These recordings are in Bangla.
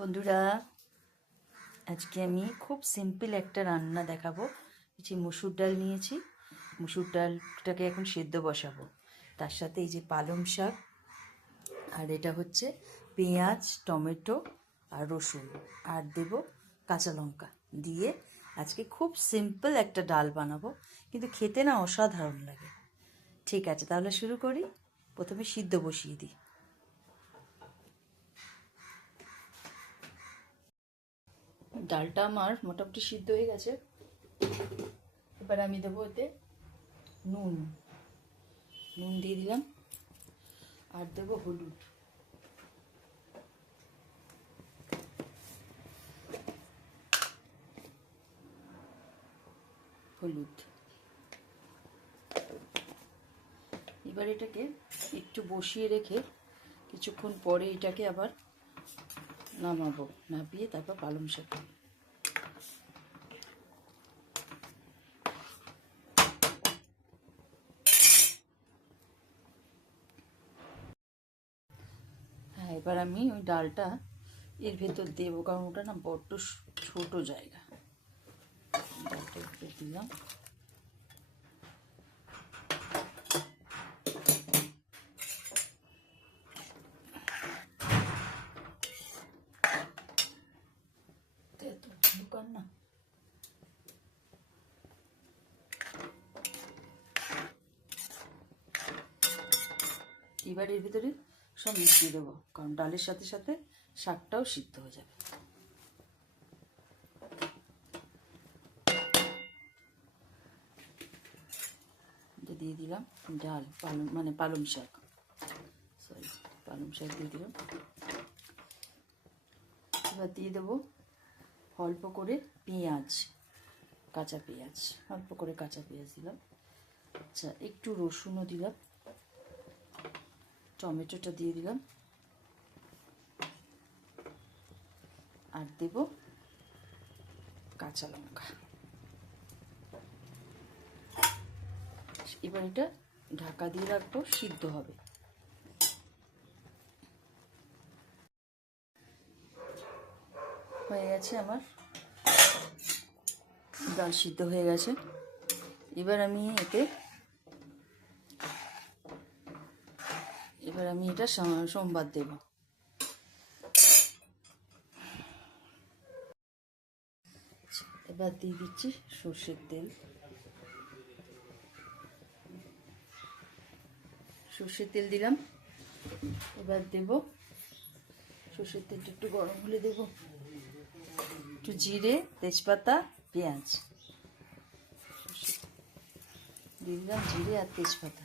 বন্ধুরা, আজকে আমি খুব সিম্পল একটা রান্না দেখাবো। যে মসুর ডাল নিয়েছি, মসুর ডালটাকে এখন সেদ্ধ বসাবো। তার সাথে এই যে পালং শাক, আর এটা হচ্ছে পেঁয়াজ, টমেটো আর রসুন, আর দেব কাঁচা লঙ্কা দিয়ে আজকে খুব সিম্পল একটা ডাল বানাবো, কিন্তু খেতে না অসাধারণ লাগে। ঠিক আছে, তাহলে শুরু করি। প্রথমে সিদ্ধ বসিয়ে দিই। ডালটা আমার মোটামুটি সিদ্ধ হয়ে গেছে। এবার আমি দেবো এতে নুন দিয়ে দিলাম, আর দেবো হলুদ। এবার এটাকে একটু বসিয়ে রেখে কিছুক্ষণ পরে এটাকে আবার নামাবো, নামিয়ে তারপর পালং শাক। হ্যাঁ, এবার আমি ওই ডালটা এর ভেতর দেবো, কারণ ওটা না বড্ড ছোট জায়গা। ডালটা একটু দিলাম। দোকান না, এবার এর ভিতরে সব মিশিয়ে দেবো, কারণ ডালের সাথে সাথে শাকটাও সিদ্ধ হয়ে যাবে। দিয়ে দিলাম ডাল, পালং শাক, পালং শাক দিয়ে দিলাম। এবার দিয়ে দেবো অল্প করে পেঁয়াজ, কাঁচা পেঁয়াজ, অল্প করে কাঁচা পেঁয়াজ দিলাম। আচ্ছা, একটু রসুনও দিলাম, টমেটোটা দিয়ে দিলাম, আর দেব কাঁচা লঙ্কা। এবার এটা ঢাকা দিয়ে রাখবো, সিদ্ধ হবে। হয়ে গেছে আমার ডাল, সিদ্ধ হয়ে গেছে। এবার আমি এটা সোমবার দেব। এবার দিয়ে দিচ্ছি সর্ষের তেল। সর্ষের তেল দিলাম। এবার দেব, সর্ষের তেলটা একটু গরম হলে দেব একটু জিরে, তেজপাতা, পেঁয়াজ দিয়ে দিলাম, জিরে আর তেজপাতা।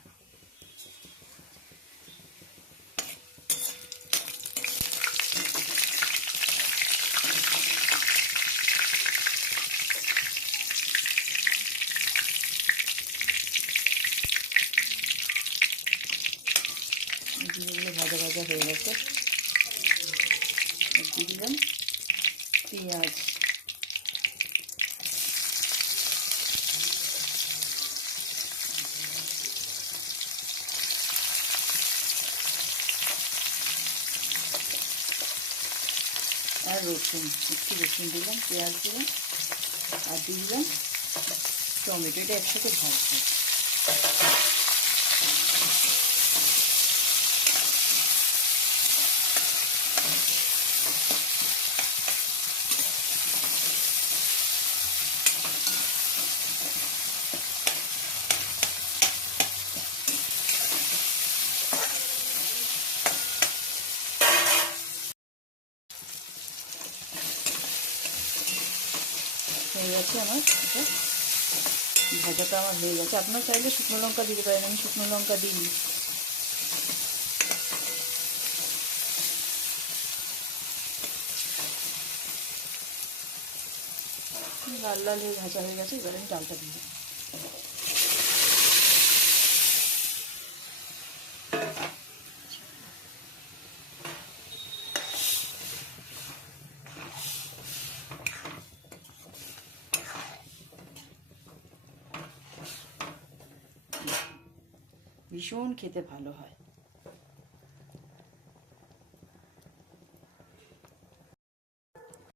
জিরেগুলো ভাজা ভাজা হয়ে গেছে। দিয়ে দিলাম পেঁয়াজ, আর রসুন, একটু রসুন দিলাম, পেঁয়াজ দিলাম, আর দিয়ে দিলাম টমেটোটা একসাথে ভাজবো। হয়ে গেছে আমার এটা ভাজাটা, আমার হয়ে গেছে। আপনার চাইলে শুকনো লঙ্কা দিতে পারেন, আমি শুকনো লঙ্কা দিইনি। লাল লাল হয়ে ভাজা হয়ে গেছে। এবার আমি ডালটা দিই। ভীষণ খেতে ভালো হয়।